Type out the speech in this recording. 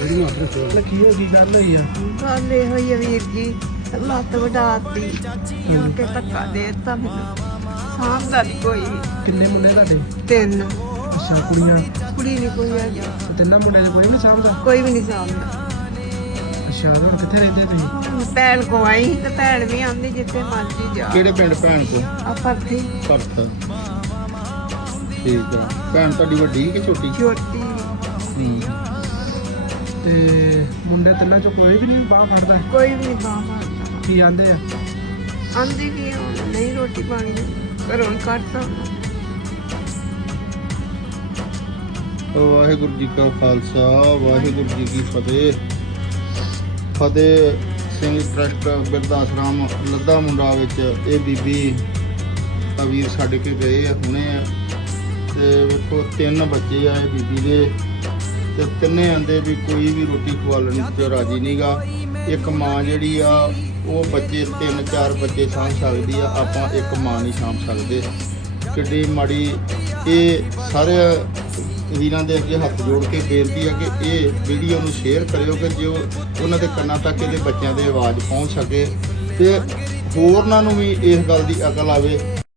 ਜਿਹੜੀ ਮਾਤਰ ਚੋਲ ਕੀ ਹੋ ਗਈ ਗੱਲ ਹੋਈ ਆ? ਗੱਲ ਇਹ ਹੋਈ ਆ ਵੀਰ ਜੀ ਲੱਤ ਵਡਾਤੀ ਮੁੜ ਕੇ ਧੱਕਾ ਦੇ ਦਿੱਤਾ ਮੈਨੂੰ। ਸਾਂਭਦਾ ਨੀ ਕੋਈ ਵੀ। ਕਿੰਨੇ ਮੁੰਡੇ ਤੁਹਾਡੇ? ਤਿੰਨ। ਅੱਛਾ ਕੁੜੀਆਂ? ਕੁੜੀ ਨਹੀਂ ਕੋਈ ਹੈਗੀ ਤੇ ਤਿੰਨਾਂ ਮੁੰਡੇ ਦੇ ਕੋਈ ਨਹੀਂ ਸਾਂਭਦਾ ਕੋਈ ਵੀ ਨਹੀਂ ਸਾਂਭਦਾ ਅੱਛਾ ਹੁਣ ਕਿੱਥੇ ਰਹਿੰਦੇ ਤੁਸੀਂ? ਭੈਣ ਕੋ ਆਈ ਸੀ ਤੇ ਭੈਣ ਵੀ ਆਂਦੀ ਜਿੱਥੇ ਮਰਜ਼ੀ ਜਾ। ਕਿਹੜੇ ਪਿੰਡ ਭੈਣ ਕੋ ਆਪਾਂ ਇੱਥੇ ਭਰਤ। ਠੀਕ ਆ। ਭੈਣ ਤੁਹਾਡੀ ਵੱਡੀ ਕਿ ਛੋਟੀ? ਛੋਟੀ। ਹੂੰ। ਤੇ ਮੁੰਡੇ ਤਿੰਨਾਂ ਚੋਂ ਕੋਈ ਵੀ ਨਹੀਂ ਬਾਹ ਫੜਦਾ? ਕੋਈ ਵੀ ਨਹੀਂ ਬਾਹ ਮਾਰਦਾ ਕੀ ਆਂਦੇ ਆ? ਆਂਦੀ ਕੀ ਆ ਨਹੀਂ ਰੋਟੀ ਪਾਣੀ ਘਰੋਂ ਕੱਢਦਾ ਵਾਹਿਗੁਰੂ ਜੀ ਕਾ ਖਾਲਸਾ ਵਾਹਿਗੁਰੂ ਜੀ ਕੀ ਫਤਿਹ। ਫਤਿਹ ਸਿੰਘ ਟਰਸਟ ਬਿਰਦਾਸਰਾਮ ਲੱਦਾ ਮੁੰਡਾ ਵਿੱਚ ਇਹ ਬੀਬੀ ਆ ਵੀਰ ਛੱਡ ਕੇ ਗਏ ਆ ਹੁਣੇ ਤੇ ਵੇਖੋ ਤਿੰਨ ਬੱਚੇ ਆ ਇਹ ਬੀਬੀ ਦੇ। ਤੇ ਤਿੰਨੇ ਆਂਦੇ ਵੀ ਕੋਈ ਵੀ ਰੋਟੀ ਖਵਾਲਣ ਚ ਰਾਜੀ ਨਹੀਂਗਾ ਇੱਕ ਮਾਂ ਜਿਹੜੀ ਆ, ਉਹ ਬੱਚੇ ਤਿੰਨ ਚਾਰ ਬੱਚੇ ਸਾਂਭ ਸਕਦੀ ਆ, ਆਪਾਂ ਇੱਕ ਮਾਂ ਨਹੀਂ ਸਾਂਭ ਸਕਦੇ। ਕਿੱਡੀ ਮਾੜੀ, ਇਹ ਸਾਰੇ ਵੀਰਾਂ ਦੇ ਅੱਗੇ ਹੱਥ ਜੋੜ ਕੇ ਬੇਨਤੀ ਹੈ ਕਿ ਇਹ ਵੀਡੀਓ ਨੂੰ ਸ਼ੇਅਰ ਕਰਿਓ ਕਿ ਜੋ ਉਹਨਾਂ ਦੇ ਕੰਨਾਂ ਤੱਕ ਇਹਦੇ ਬੱਚਿਆਂ ਦੀ ਆਵਾਜ਼ ਪਹੁੰਚ ਸਕੇ। ਤੇ ਹੋਰਨਾਂ ਨੂੰ ਵੀ ਇਸ ਗੱਲ ਦੀ ਅਕਲ ਆਵੇ